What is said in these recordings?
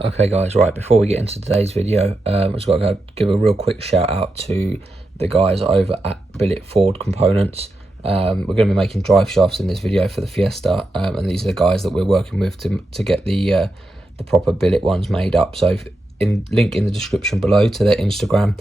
Okay guys, right, before we get into today's video, I've just got to go give a real quick shout out to the guys over at Billet Ford Components. We're going to be making drive shafts in this video for the Fiesta, and these are the guys that we're working with to get the proper billet ones made up. So link in the description below to their Instagram.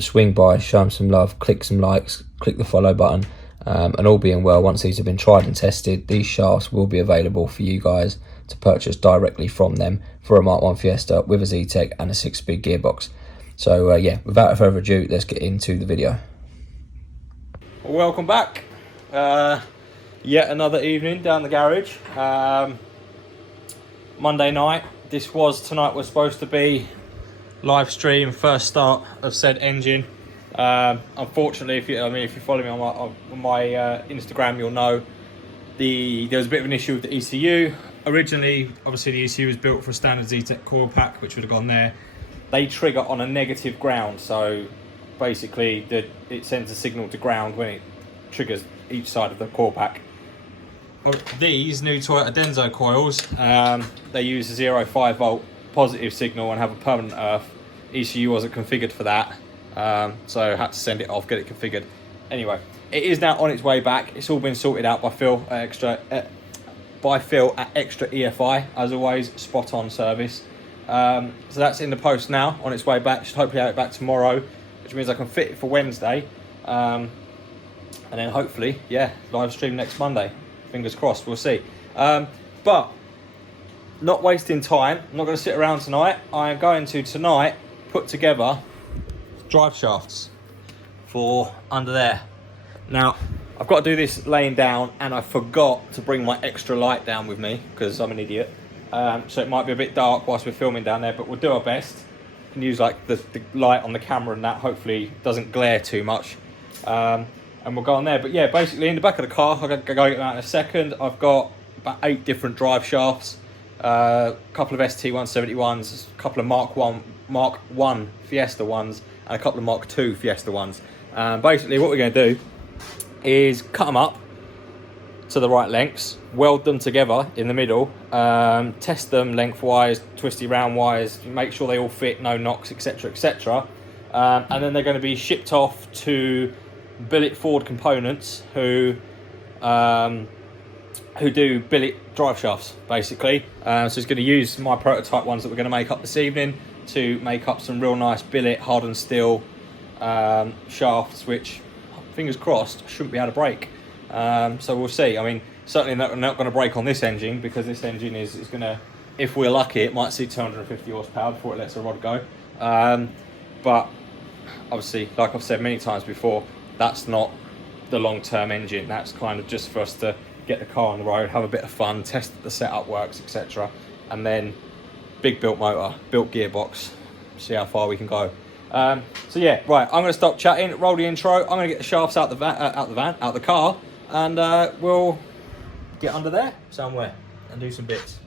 Swing by, show them some love, click some likes, click the follow button, and all being well, once these have been tried and tested, these shafts will be available for you guys to purchase directly from them for a Mk1 Fiesta with a Z-Tech and a 6-speed gearbox. So yeah, without further ado, let's get into the video. Welcome back. Yet another evening down the garage. Monday night. Tonight was supposed to be live stream first start of said engine. Unfortunately, if you follow me on my Instagram, you'll know there was a bit of an issue with the ECU. Originally, obviously the ECU was built for a standard Z-Tech coil pack, which would have gone there. They trigger on a negative ground, so basically it sends a signal to ground when it triggers each side of the coil pack. These new Toyota Denso coils, they use a 0.5 volt positive signal and have a permanent earth. ECU wasn't configured for that, so I had to send it off, get it configured. Anyway, it is now on its way back. It's all been sorted out by Phil at Extra EFI, as always, spot on service. So that's in the post now, on its way back. Should hopefully have it back tomorrow, which means I can fit it for Wednesday, and then hopefully, yeah, live stream next Monday. Fingers crossed, we'll see. But not wasting time, I'm not going to sit around tonight. I am going to tonight put together drive shafts for under there. Now, I've got to do this laying down, and I forgot to bring my extra light down with me because I'm an idiot. So it might be a bit dark whilst we're filming down there, but we'll do our best. We can use like the light on the camera and that hopefully doesn't glare too much. And we'll go on there. But yeah, basically in the back of the car, I'll go get them out in a second. I've got about 8 different drive shafts, a couple of ST171s, a couple of Mk1 Fiesta ones, and a couple of Mk2 Fiesta ones. Basically what we're going to do is cut them up to the right lengths, weld them together in the middle, test them lengthwise, twisty round wise, make sure they all fit, no knocks, etc, etc. And then they're going to be shipped off to Billet Ford Components, who do billet drive shafts basically. So it's going to use my prototype ones that we're going to make up this evening to make up some real nice billet hardened steel shafts, which fingers crossed shouldn't be able to break. So we'll see. I mean, certainly not going to break on this engine, because this engine is going to, if we're lucky, it might see 250 horsepower before it lets the rod go. But obviously, like I've said many times before, that's not the long-term engine. That's kind of just for us to get the car on the road, have a bit of fun, test that the setup works, etc. And then big built motor, built gearbox, see how far we can go. So yeah, right, I'm going to stop chatting, roll the intro. I'm going to get the shafts out the car, and we'll get under there somewhere and do some bits.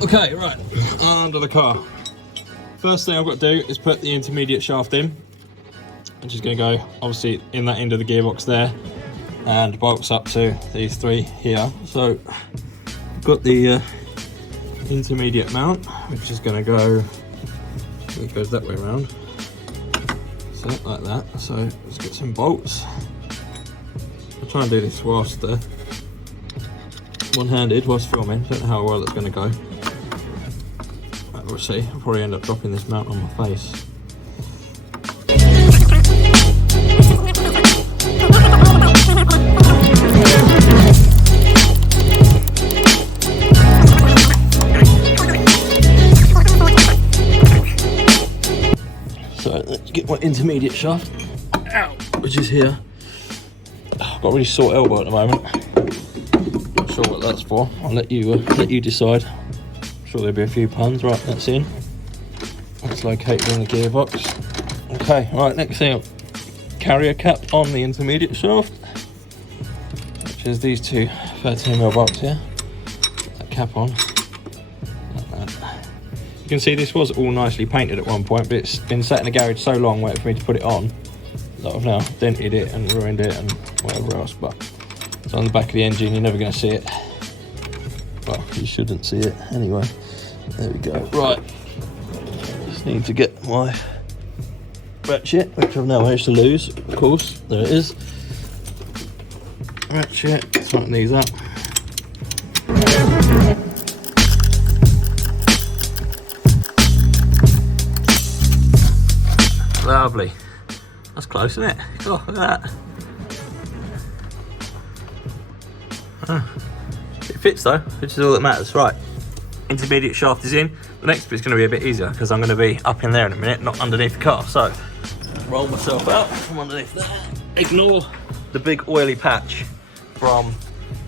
Okay, right, under the car. First thing I've got to do is put the intermediate shaft in, which is going to go obviously in that end of the gearbox there, and bolts up to these 3 here. So I've got the intermediate mount, which is going to go, it goes that way around, so like that. So let's get some bolts. I'll try and do this whilst one-handed whilst filming. Don't know how well it's going to go. We'll see. I'll probably end up dropping this mount on my face. let's get my intermediate shaft out, which is here. I've got a really sore elbow at the moment. Not sure what that's for. I'll let you decide. I'm sure there'll be a few puns. Right, that's in. That's located in the gearbox. Okay, right, next thing up. Carrier cap on the intermediate shaft, which is these two 13mm bolts here. Put that cap on. Like that. You can see this was all nicely painted at one point, but it's been sat in the garage so long waiting for me to put it on that I've now dented it and ruined it and whatever else. But it's on the back of the engine, you're never going to see it. Well, you shouldn't see it anyway. There we go. Right, just need to get my ratchet, which I've now managed to lose, of course. There it is. Ratchet, tighten these up. Lovely. That's close, isn't it? Oh, look at that. It fits though, which is all that matters. Right, intermediate shaft is in. The next bit's going to be a bit easier because I'm going to be up in there in a minute, not underneath the car. So, roll myself out from underneath there. Ignore the big oily patch from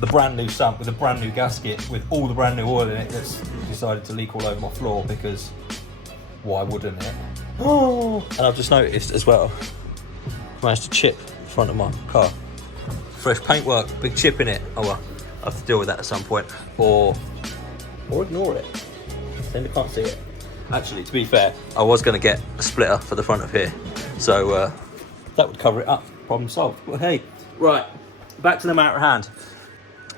the brand new sump with a brand new gasket with all the brand new oil in it that's decided to leak all over my floor because why wouldn't it? Oh, and I've just noticed as well, managed to chip the front of my car. Fresh paintwork, big chip in it. Oh well, I'll have to deal with that at some point, or ignore it. Then you can't see it. Actually, to be fair, I was going to get a splitter for the front of here, so that would cover it up. Problem solved. Well, hey, right, back to the matter at hand.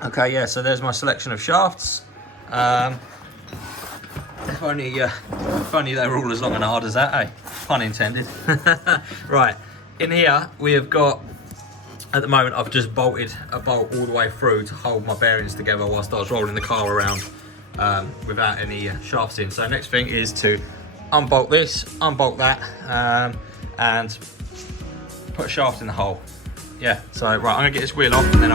Okay, yeah, so there's my selection of shafts. If only they were all as long and hard as that, eh? Pun intended. Right, in here we have got, at the moment I've just bolted a bolt all the way through to hold my bearings together whilst I was rolling the car around without any shafts in. So next thing is to unbolt this, unbolt that, and put a shaft in the hole. Yeah, so right, I'm gonna get this wheel off and then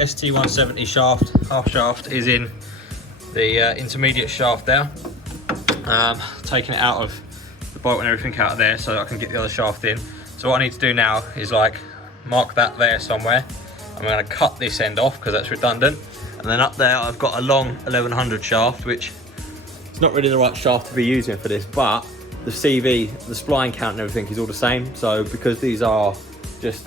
ST170 shaft, half shaft, is in the intermediate shaft there. Taking it out of the bolt and everything out of there so that I can get the other shaft in. So what I need to do now is like mark that there somewhere. I'm going to cut this end off because that's redundant. And then up there I've got a long 1100 shaft, which is not really the right shaft to be using for this, but the CV, the spline count and everything is all the same. So because these are just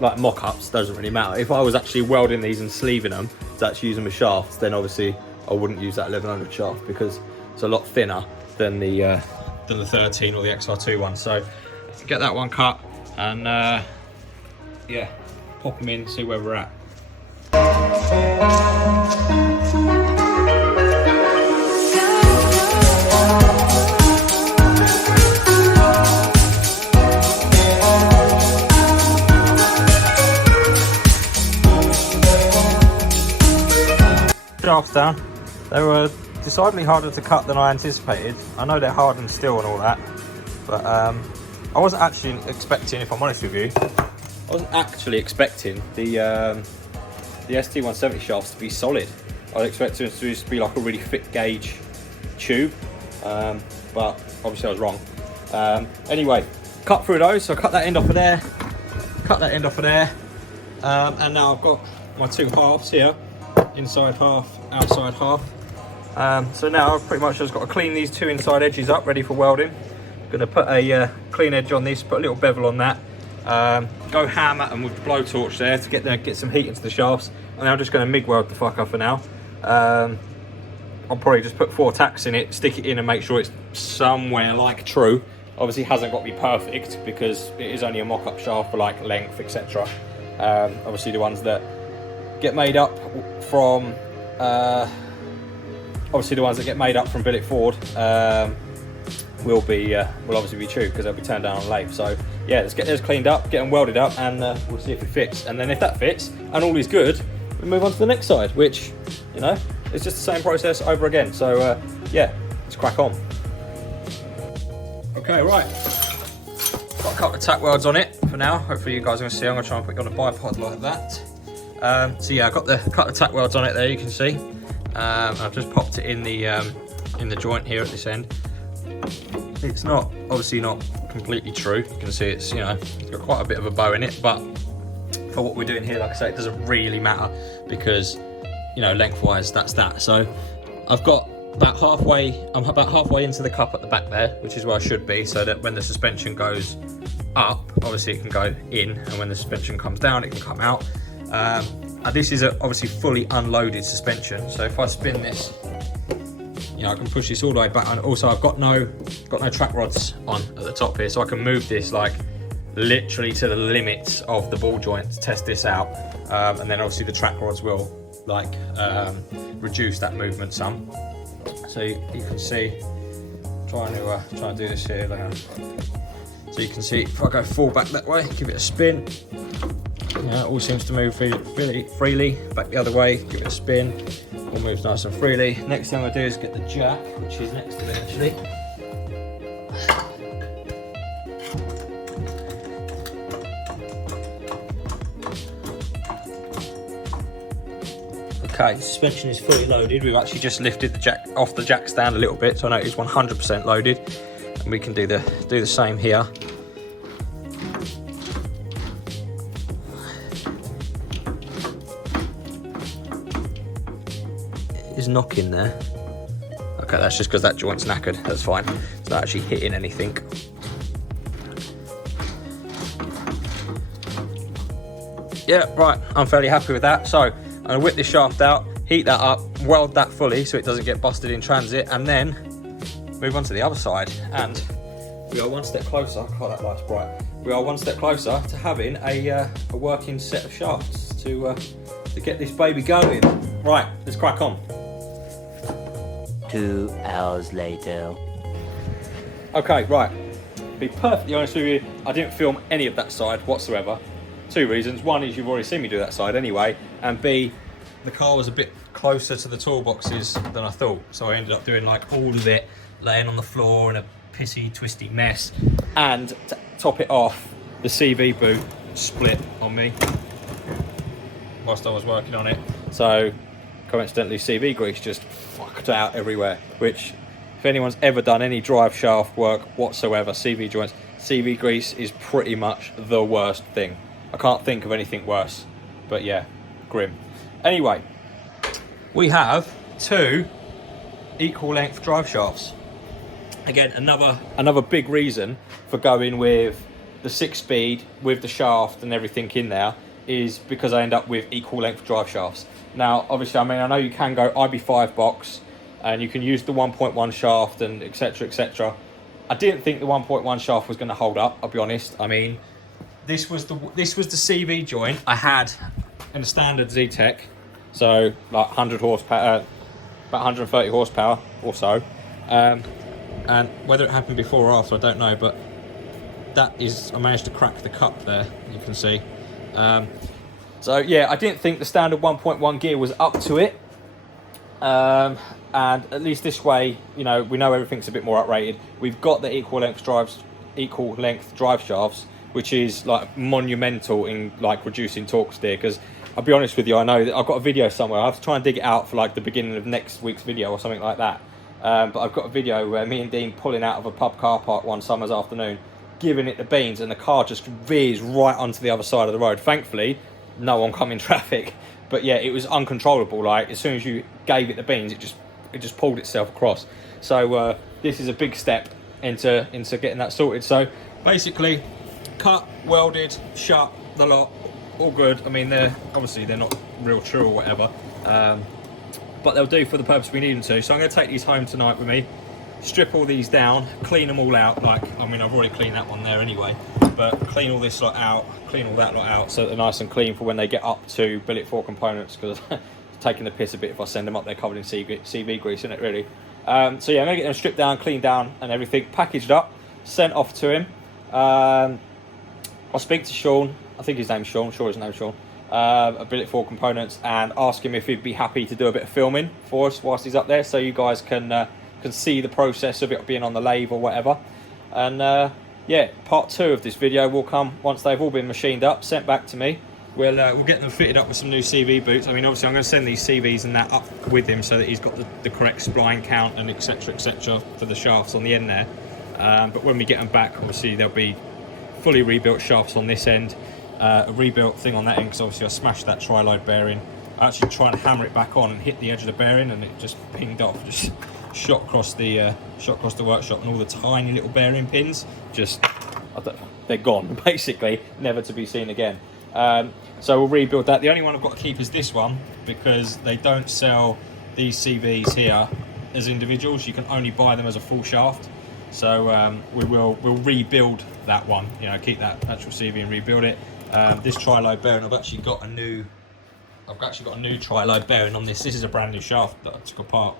like mock-ups, doesn't really matter. If I was actually welding these and sleeving them to actually use them as shafts, then obviously I wouldn't use that 1100 shaft because it's a lot thinner than the 13 or the XR2 one. So get that one cut and yeah, pop them in, see where we're at. Shafts down. They were decidedly harder to cut than I anticipated. I know they're hardened steel and all that, but I wasn't actually expecting, if I'm honest with you, I wasn't actually expecting the ST170 shafts to be solid. I was expecting it to just be like a really thick gauge tube, but obviously I was wrong. Anyway, cut through those, so I cut that end off of there, cut that end off of there, and now I've got my two halves here. Inside half, outside half. So now I've pretty much just got to clean these two inside edges up, ready for welding. Going to put a clean edge on this, put a little bevel on that. Go ham at them with the blowtorch there to get some heat into the shafts. And I'm just going to MIG weld the fucker for now. I'll probably just put 4 tacks in it, stick it in and make sure it's somewhere like true. Obviously it hasn't got to be perfect because it is only a mock-up shaft for like length, etc. Obviously the ones that get made up from billet Ford will obviously be true because they'll be turned down on lathe. So yeah, let's get those cleaned up, get them welded up, and we'll see if it fits. And then if that fits and all is good, we move on to the next side, which, you know, it's just the same process over again. So yeah, let's crack on. Okay, right, got a couple of tack welds on it for now. Hopefully you guys are going to see. I'm going to try and put it on a bipod like that. So yeah, I got the couple of tack welds on it there, you can see. I've just popped it in the joint here at this end. It's not, obviously not completely true. You can see it's, you know, it's got quite a bit of a bow in it, but for what we're doing here, like I say, it doesn't really matter because, you know, lengthwise, that's that. So I've got I'm about halfway into the cup at the back there, which is where I should be, so that when the suspension goes up, obviously it can go in, and when the suspension comes down, it can come out. And this is obviously fully unloaded suspension, so if I spin this, you know, I can push this all the way back, and also I've got no track rods on at the top here, so I can move this like literally to the limits of the ball joint to test this out, and then obviously the track rods will like reduce that movement some. So you can see, trying to do this here now. So you can see if I go full back that way, give it a spin, yeah, it all seems to move really freely. Back the other way, give it a spin, all moves nice and freely. Next thing I'm going to do is get the jack, which is next to it actually. Okay, suspension is fully loaded. We've actually just lifted the jack off the jack stand a little bit, so I know it's 100% loaded. And we can do the same here. It is knocking there. Okay, that's just because that joint's knackered. That's fine. It's not actually hitting anything. Yeah, right. I'm fairly happy with that. So I'm gonna whip this shaft out, heat that up, weld that fully so it doesn't get busted in transit, and then move on to the other side. And we are one step closer. Oh, that light's bright. We are one step closer to having a working set of shafts to get this baby going. Right, let's crack on. 2 hours later. Okay, right. Be perfectly honest with you, I didn't film any of that side whatsoever. 2 reasons. One is you've already seen me do that side anyway, and B, the car was a bit closer to the toolboxes than I thought, so I ended up doing like all of it laying on the floor in a pissy twisty mess. And to top it off, the CV boot split on me whilst I was working on it, so coincidentally CV grease just fucked out everywhere, which if anyone's ever done any drive shaft work whatsoever, CV joints, CV grease is pretty much the worst thing. I can't think of anything worse, but yeah, grim. Anyway, we have 2 equal length drive shafts. Again, another big reason for going with the 6-speed with the shaft and everything in there is because I end up with equal length drive shafts. Now, obviously, I mean, I know you can go IB5 box and you can use the 1.1 shaft and etc, etc. I didn't think the 1.1 shaft was going to hold up, I'll be honest. I mean, this was the CV joint I had in a standard Z-Tech, so like 100 horsepower, about 130 horsepower or so. And whether it happened before or after, I don't know, but that is, I managed to crack the cup there, you can see. So yeah, I didn't think the standard 1.1 gear was up to it. And at least this way, you know, we know everything's a bit more uprated. We've got the equal length drive shafts, which is like monumental in like reducing torque steer, because I'll be honest with you, I know that I've got a video somewhere. I have to try and dig it out for like the beginning of next week's video or something like that. But I've got a video where me and Dean pulling out of a pub car park one summer's afternoon, giving it the beans, and the car just veers right onto the other side of the road. Thankfully, no oncoming traffic, but yeah, it was uncontrollable. Like as soon as you gave it the beans, it just pulled itself across. So this is a big step into getting that sorted. So basically, cut, welded, shut, the lot, all good. I mean, they're not real true or whatever, but they'll do for the purpose we need them to. So I'm going to take these home tonight with me, strip all these down, clean them all out. Like, I mean, I've already cleaned that one there anyway, but clean all this lot out, clean all that lot out, so they're nice and clean for when they get up to billet 4 components, because it's taking the piss a bit if I send them up there covered in CV grease, isn't it really? So yeah, I'm going to get them stripped down, cleaned down and everything, packaged up, sent off to him. I'll speak to Sean, I think his name's Sean, sure his name's Sean, at billet 4 components, and ask him if he'd be happy to do a bit of filming for us whilst he's up there, so you guys can see the process of it being on the lathe or whatever. And yeah, part 2 of this video will come once they've all been machined up, sent back to me. We'll get them fitted up with some new CV boots. I mean, obviously I'm going to send these CVs and that up with him so that he's got the correct spline count and etc for the shafts on the end there. But when we get them back, obviously there'll be fully rebuilt shafts on this end, a rebuilt thing on that end, because obviously I smashed that tri-load bearing. I actually tried to hammer it back on and hit the edge of the bearing, and it just pinged off, just shot across the workshop, and all the tiny little bearing pins just, they're gone basically, never to be seen again. So we'll rebuild that. The only one I've got to keep is this one, because they don't sell these CVs here as individuals. You can only buy them as a full shaft. So we'll rebuild that one. You know, keep that actual CV and rebuild it. This tri-load bearing, I've actually got a new tri-load bearing on this. This is a brand new shaft that I took apart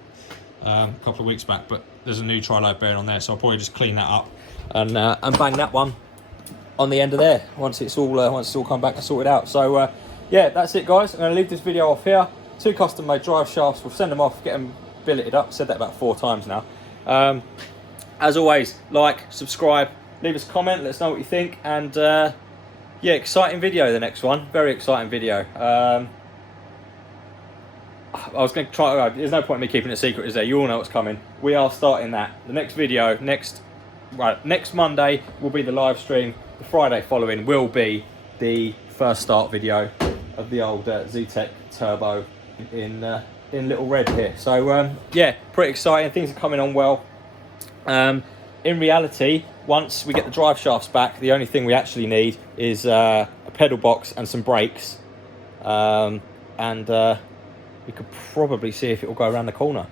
a couple of weeks back, but there's a new tri-load bearing on there, so I'll probably just clean that up and bang that one on the end of there once it's all come back and sorted out. So yeah, that's it guys. I'm going to leave this video off here. 2 custom made drive shafts. We'll send them off, get them billeted up. Said that about 4 times now. As always, like, subscribe, leave us a comment, let us know what you think, and yeah, exciting video, the next one. Very exciting video. I was going to try, there's no point in me keeping it a secret, is there? You all know what's coming. We are starting that. The next video, next Monday will be the live stream. The Friday following will be the first start video of the old Z-Tech Turbo in Little Red here. So yeah, pretty exciting. Things are coming on well. In reality, once we get the drive shafts back, the only thing we actually need is a pedal box and some brakes, and we could probably see if it will go around the corner,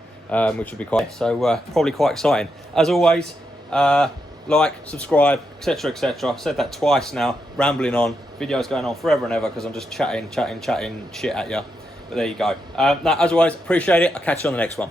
which would be quite, so probably quite exciting. As always, like, subscribe, etc, etc. I've said that twice now, rambling on, videos going on forever and ever because I'm just chatting shit at you, but there you go. As always, appreciate it. I'll catch you on the next one.